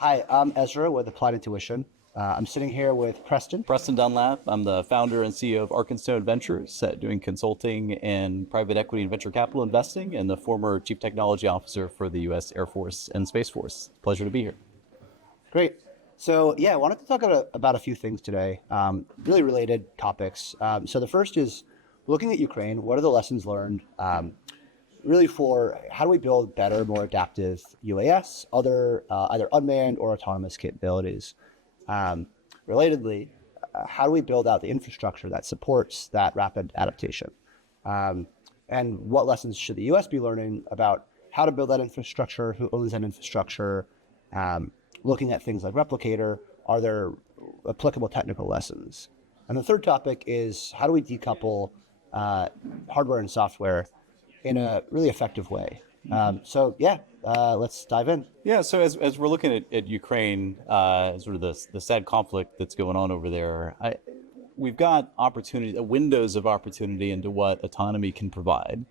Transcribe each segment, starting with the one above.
Hi, I'm Ezra with Applied Intuition. I'm sitting here with Preston. Preston Dunlap. I'm the founder and CEO of Arkenstone Ventures, doing consulting in private equity and venture capital investing, and the former chief technology officer for the U.S. Air Force and Space Force. Pleasure to be here. Great. So I wanted to talk about a few things today, really related topics. So the first is looking at Ukraine. What are the lessons learned? Really for how do we build better, more adaptive UAS, other either unmanned or autonomous capabilities? Relatedly, how do we build out the infrastructure that supports that rapid adaptation? And what lessons should the U.S. be learning about how to build that infrastructure, who owns that infrastructure, looking at things like replicator, are there applicable technical lessons? And the third topic is how do we decouple hardware and software in a really effective way? Let's dive in. Yeah, so as we're looking at Ukraine, sort of the sad conflict that's going on over there, we've got opportunity, windows of opportunity into what autonomy can provide.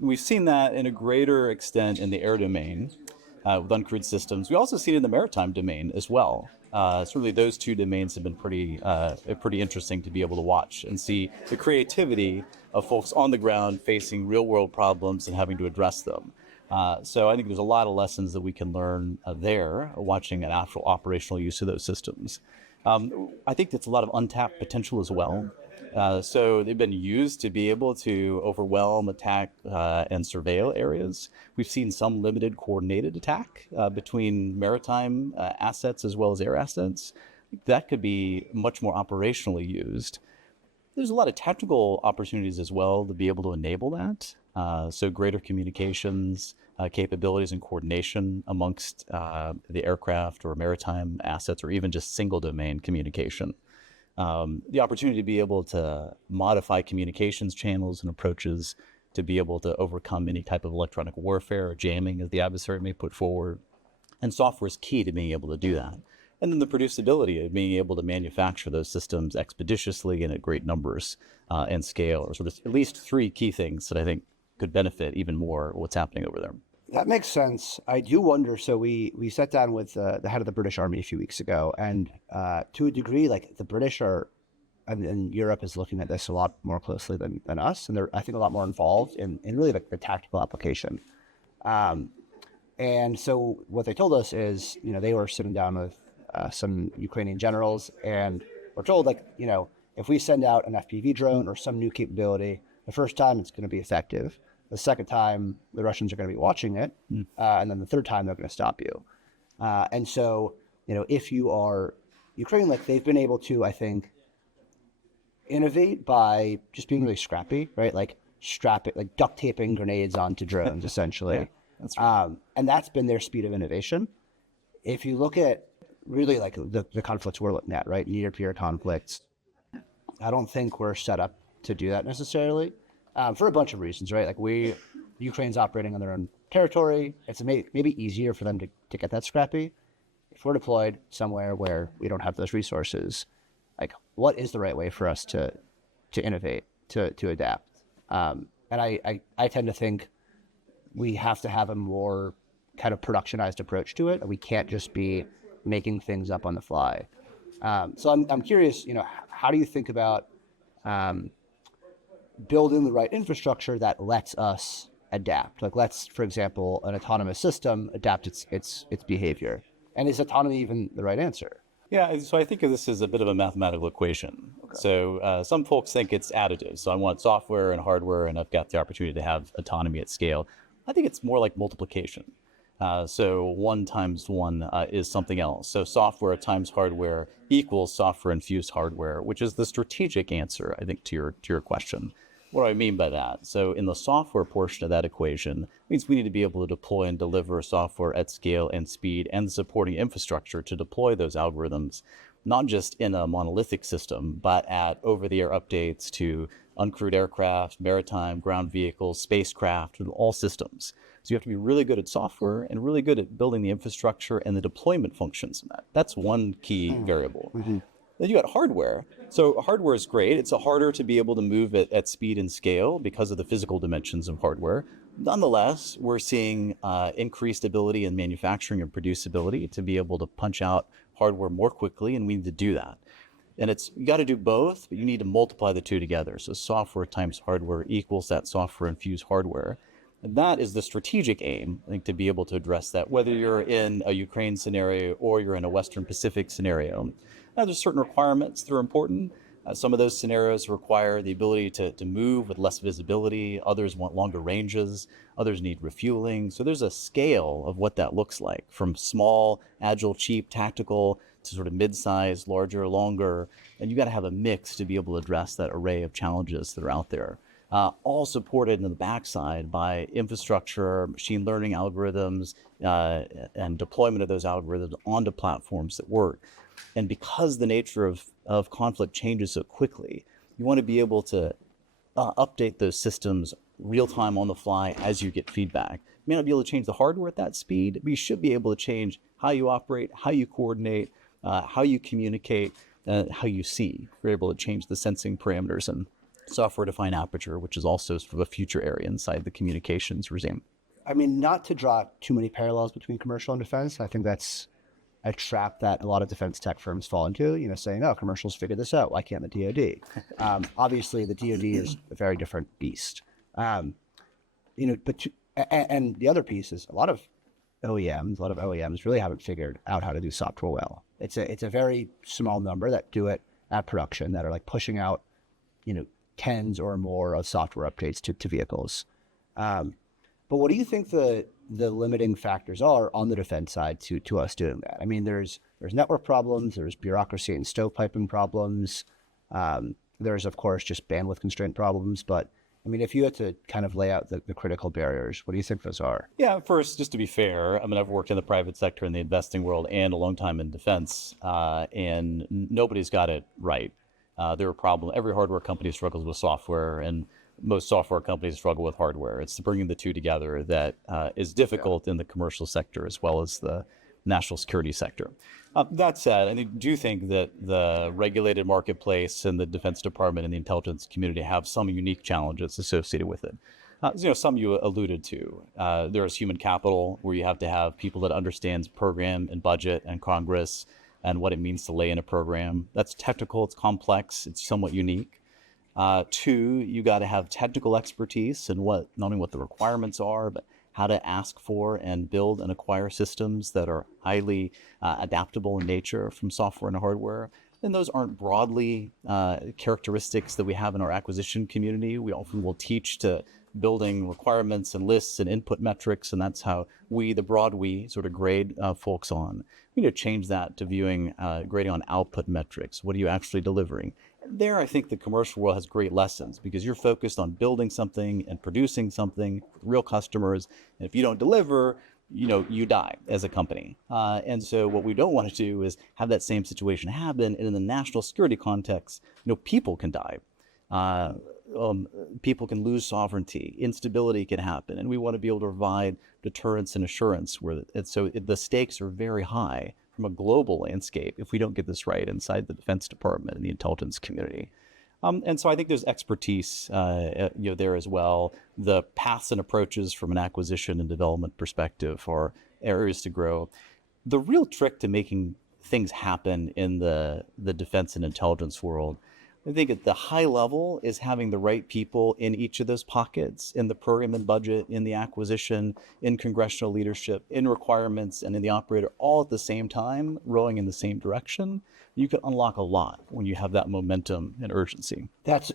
We've seen that in a greater extent in the air domain with uncrewed systems. We also see it in the maritime domain as well. Certainly those two domains have been pretty interesting to be able to watch and see the creativity of folks on the ground facing real world problems and having to address them. So I think there's a lot of lessons that we can learn there, watching an actual operational use of those systems. I think that's a lot of untapped potential as well. So they've been used to be able to overwhelm, attack, and surveil areas. We've seen some limited coordinated attack between maritime assets as well as air assets. That could be much more operationally used. There's a lot of tactical opportunities as well to be able to enable that. So greater communications, capabilities and coordination amongst the aircraft or maritime assets, or even just single domain communication. The opportunity to be able to modify communications channels and approaches to be able to overcome any type of electronic warfare or jamming as the adversary may put forward. And software is key to being able to do that. And then the producibility of being able to manufacture those systems expeditiously and at great numbers and scale are sort of at least three key things that I think could benefit even more what's happening over there. That makes sense. I do wonder. So we sat down with the head of the British Army a few weeks ago, and to a degree, like the British are, and Europe is looking at this a lot more closely than us, and they're I think a lot more involved in really like the tactical application. And so what they told us is, they were sitting down with some Ukrainian generals, and we're told if we send out an FPV drone or some new capability, the first time it's going to be effective. The second time, the Russians are going to be watching it. And then the third time, they're going to stop you. And so, if you are Ukraine, they've been able to, I think, innovate by just being really scrappy, right? Like duct taping grenades onto drones, essentially. Yeah, that's right. And that's been their speed of innovation. If you look at really the conflicts we're looking at, right? Near-peer conflicts, I don't think we're set up to do that necessarily. For a bunch of reasons, right? Ukraine's operating on their own territory. It's maybe easier for them to get that scrappy. If we're deployed somewhere where we don't have those resources, what is the right way for us to innovate, to adapt? And I tend to think we have to have a more kind of productionized approach to it. We can't just be making things up on the fly. So I'm curious, how do you think about building the right infrastructure that lets us adapt? Let's, for example, an autonomous system adapt its behavior. And is autonomy even the right answer? Yeah, so I think of this as a bit of a mathematical equation. Okay. So some folks think it's additive. So I want software and hardware, and I've got the opportunity to have autonomy at scale. I think it's more like multiplication. So 1 times 1 is something else. So software times hardware equals software infused hardware, which is the strategic answer, I think, to your question. What do I mean by that? So in the software portion of that equation, it means we need to be able to deploy and deliver software at scale and speed and the supporting infrastructure to deploy those algorithms, not just in a monolithic system, but at over-the-air updates to uncrewed aircraft, maritime, ground vehicles, spacecraft, all systems. So you have to be really good at software and really good at building the infrastructure and the deployment functions in that. That's one key variable. Mm-hmm. Then you got hardware. So hardware is great. It's harder to be able to move at speed and scale because of the physical dimensions of hardware. Nonetheless, we're seeing increased ability in manufacturing and producibility to be able to punch out hardware more quickly, and we need to do that. And you got to do both, but you need to multiply the two together. So software times hardware equals that software infused hardware. And that is the strategic aim, I think, to be able to address that, whether you're in a Ukraine scenario or you're in a Western Pacific scenario. Now, there's certain requirements that are important. Some of those scenarios require the ability to move with less visibility. Others want longer ranges. Others need refueling. So there's a scale of what that looks like, from small, agile, cheap, tactical to sort of mid-size, larger, longer. And you got to have a mix to be able to address that array of challenges that are out there. All supported in the backside by infrastructure, machine learning algorithms, and deployment of those algorithms onto platforms that work. And because the nature of conflict changes so quickly, you want to be able to update those systems real time on the fly as you get feedback. You may not be able to change the hardware at that speed, but you should be able to change how you operate, how you coordinate, how you communicate, how you see. You're able to change the sensing parameters and software-defined aperture, which is also sort of a future area inside the communications regime. I mean, not to draw too many parallels between commercial and defense. I think that's a trap that a lot of defense tech firms fall into, saying, oh, commercials figured this out. Why can't the DoD? Obviously, the DoD is a very different beast. And the other piece is a lot of OEMs really haven't figured out how to do software well. It's a very small number that do it at production, that are like pushing out, tens or more of software updates to vehicles. But what do you think the limiting factors are on the defense side to us doing that? I mean, there's network problems, there's bureaucracy and stovepiping problems. There's, of course, just bandwidth constraint problems. But I mean, if you had to kind of lay out the critical barriers, what do you think those are? Yeah, first, just to be fair, I mean, I've worked in the private sector in the investing world and a long time in defense, and nobody's got it right. There are problems. Every hardware company struggles with software, and most software companies struggle with hardware. It's bringing the two together that is difficult in the commercial sector as well as the national security sector. That said, I do think that the regulated marketplace and the Defense Department and the intelligence community have some unique challenges associated with it. Some you alluded to. There is human capital, where you have to have people that understands program and budget and Congress and what it means to lay in a program. That's technical, it's complex, it's somewhat unique. Two, you got to have technical expertise in not only what the requirements are, but how to ask for and build and acquire systems that are highly adaptable in nature from software and hardware. And those aren't broadly characteristics that we have in our acquisition community. We often will teach to building requirements and lists and input metrics, and that's how the broad we sort of grade folks on. We need to change that to viewing grading on output metrics. What are you actually delivering? There, I think the commercial world has great lessons, because you're focused on building something and producing something with real customers. And if you don't deliver, you die as a company. And so what we don't want to do is have that same situation happen. And in the national security context, people can die. People can lose sovereignty, instability can happen, and we want to be able to provide deterrence and assurance so the stakes are very high from a global landscape if we don't get this right inside the Defense Department and the intelligence community. And so I think there's expertise there as well. The paths and approaches from an acquisition and development perspective are areas to grow. The real trick to making things happen in the defense and intelligence world, I think at the high level, is having the right people in each of those pockets, in the program and budget, in the acquisition, in congressional leadership, in requirements, and in the operator, all at the same time, rowing in the same direction. You can unlock a lot when you have that momentum and urgency. It's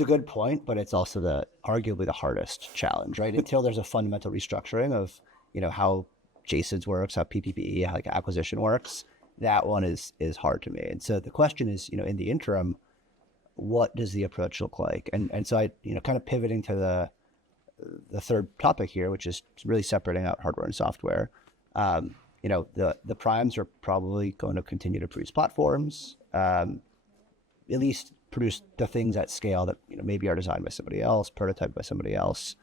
a good point, but it's also arguably the hardest challenge, right? Until there's a fundamental restructuring of, how JSONs works, how PPE, how acquisition works, that one is hard to me. And so the question is, in the interim, what does the approach look like? And so I, kind of pivoting to the third topic here, which is really separating out hardware and software. The primes are probably going to continue to produce platforms, at least produce the things at scale that maybe are designed by somebody else, prototyped by somebody else.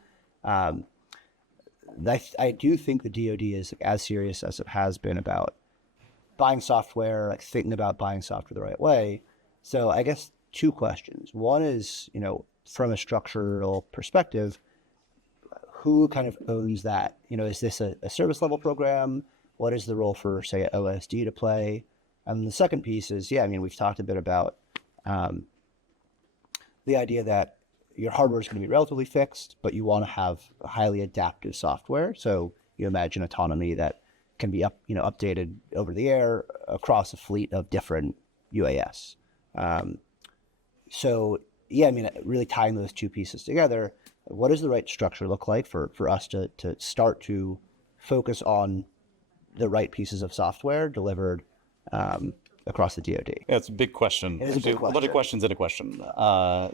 I do think the DoD is as serious as it has been about buying software, like thinking about buying software the right way. So I guess two questions. One is, from a structural perspective, who kind of owns that? Is this a service level program? What is the role for, say, OSD to play? And the second piece is, we've talked a bit about the idea that your hardware is going to be relatively fixed, but you want to have highly adaptive software. So you imagine autonomy that can be updated over the air across a fleet of different UAS. Really tying those two pieces together, what does the right structure look like for us to start to focus on the right pieces of software delivered across the DoD? Yeah, it's a big question. It is a big A lot of questions in a question.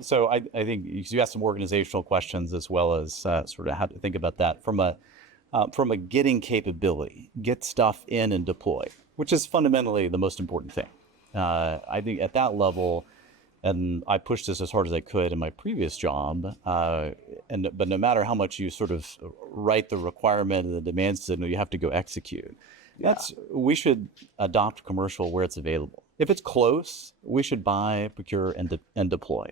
So I think you asked some organizational questions as well as sort of how to think about that from a getting capability, get stuff in and deploy, which is fundamentally the most important thing. I think at that level, and I pushed this as hard as I could in my previous job, but no matter how much you sort of write the requirement and the demand signal, you have to go execute. We should adopt commercial where it's available. If it's close, we should buy, procure, and deploy.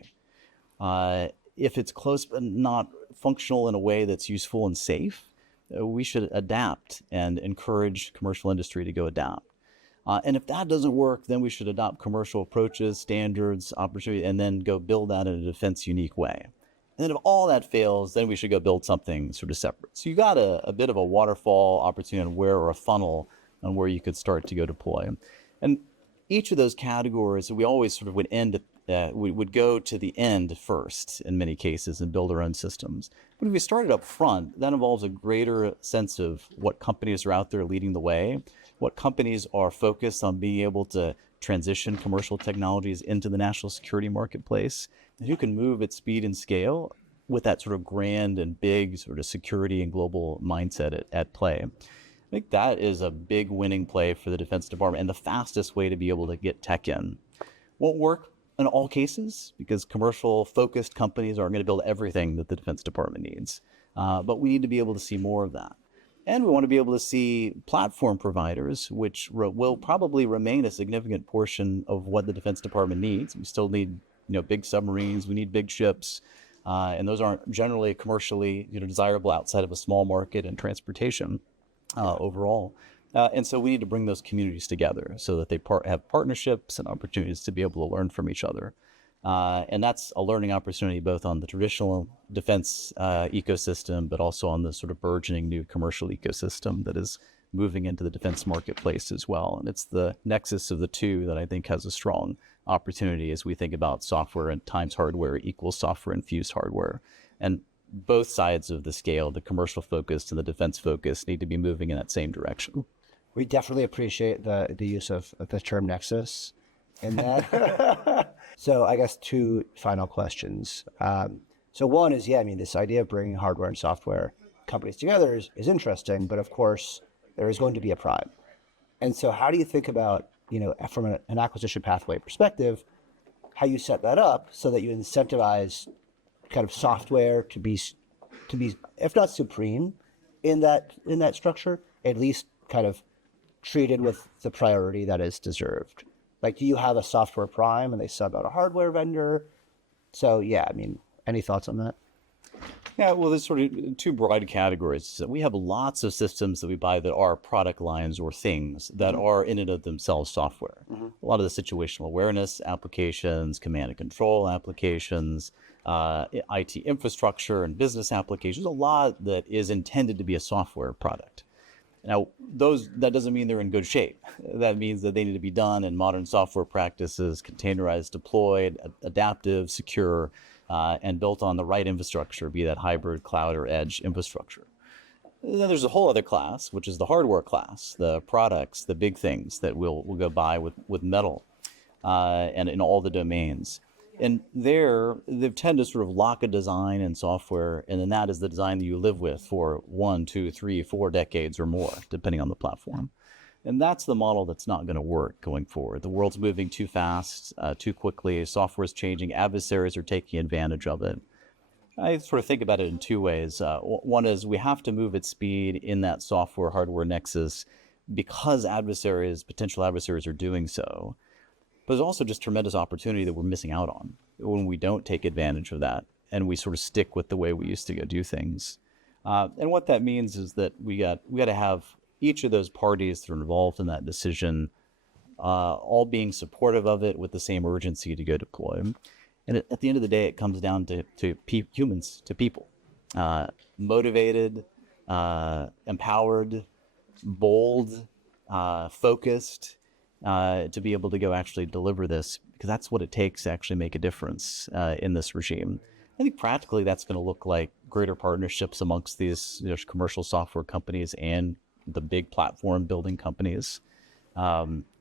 If it's close but not functional in a way that's useful and safe, we should adapt and encourage commercial industry to go adapt. And if that doesn't work, then we should adopt commercial approaches, standards, opportunity, and then go build that in a defense unique way. And then if all that fails, then we should go build something sort of separate. So you got a bit of a waterfall opportunity on where, or a funnel on where you could start to go deploy. And each of those categories, we always sort of would go to the end first in many cases and build our own systems. But if we started up front, that involves a greater sense of what companies are out there leading the way, what companies are focused on being able to transition commercial technologies into the national security marketplace, and who can move at speed and scale with that sort of grand and big sort of security and global mindset at play. I think that is a big winning play for the Defense Department and the fastest way to be able to get tech in. Won't work in all cases because commercial focused companies aren't going to build everything that the Defense Department needs. But we need to be able to see more of that. And we want to be able to see platform providers, which will probably remain a significant portion of what the Defense Department needs. We still need, big submarines. We need big ships, and those aren't generally commercially, desirable outside of a small market and transportation overall. And so we need to bring those communities together so that they have partnerships and opportunities to be able to learn from each other. And that's a learning opportunity both on the traditional defense ecosystem, but also on the sort of burgeoning new commercial ecosystem that is moving into the defense marketplace as well. And it's the nexus of the two that I think has a strong opportunity as we think about software and times hardware equals software infused hardware. And both sides of the scale, the commercial focused and the defense focused, need to be moving in that same direction. We definitely appreciate the use of the term nexus in that. So I guess two final questions. So one is, this idea of bringing hardware and software companies together is interesting, but of course there is going to be a prime. And so how do you think about, from an acquisition pathway perspective, how you set that up so that you incentivize kind of software to be, if not supreme in that structure, at least kind of treated with the priority that is deserved? Like, do you have a software prime and they sub out a hardware vendor? So any thoughts on that? Yeah, well, there's sort of two broad categories. We have lots of systems that we buy that are product lines or things that are in and of themselves software. A lot of the situational awareness applications, command and control applications, IT infrastructure and business applications, a lot that is intended to be a software product. Now, that doesn't mean they're in good shape. That means that they need to be done in modern software practices, containerized, deployed, adaptive, secure, and built on the right infrastructure, be that hybrid, cloud, or edge infrastructure. And then there's a whole other class, which is the hardware class, the products, the big things that we'll go buy with metal and in all the domains. And they tend to sort of lock a design and software, and then that is the design that you live with for 1, 2, 3, 4 decades or more, depending on the platform. And that's the model that's not going to work going forward. The world's moving too fast, too quickly. Software is changing. Adversaries are taking advantage of it. I sort of think about it in two ways. One is we have to move at speed in that software-hardware nexus because potential adversaries are doing so. But there's also just tremendous opportunity that we're missing out on when we don't take advantage of that and we sort of stick with the way we used to go do things. And what that means is that we got to have each of those parties that are involved in that decision all being supportive of it with the same urgency to go deploy. And at the end of the day, it comes down to humans, to people, motivated, empowered, bold, focused, to be able to go actually deliver this, because that's what it takes to actually make a difference in this regime. I think practically that's going to look like greater partnerships amongst these commercial software companies and the big platform building companies.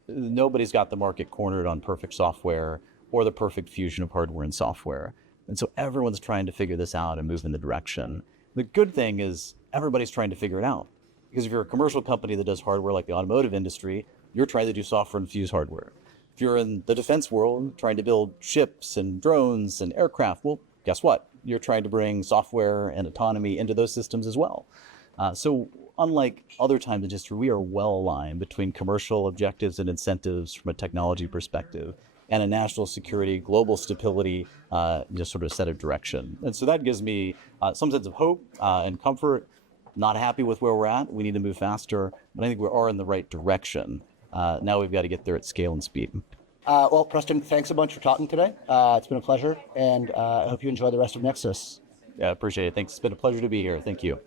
Nobody's got the market cornered on perfect software or the perfect fusion of hardware and software. And so everyone's trying to figure this out and move in the direction. The good thing is everybody's trying to figure it out. Because if you're a commercial company that does hardware like the automotive industry, you're trying to do software infused hardware. If you're in the defense world trying to build ships and drones and aircraft, well, guess what? You're trying to bring software and autonomy into those systems as well. So unlike other times in history, we are well aligned between commercial objectives and incentives from a technology perspective and a national security, global stability, just sort of set of direction. And so that gives me some sense of hope and comfort. Not happy with where we're at. We need to move faster, but I think we are in the right direction. Now we've got to get there at scale and speed. Well, Preston, thanks a bunch for talking today. It's been a pleasure, and I hope you enjoy the rest of Nexus. Yeah, appreciate it. Thanks. It's been a pleasure to be here. Thank you.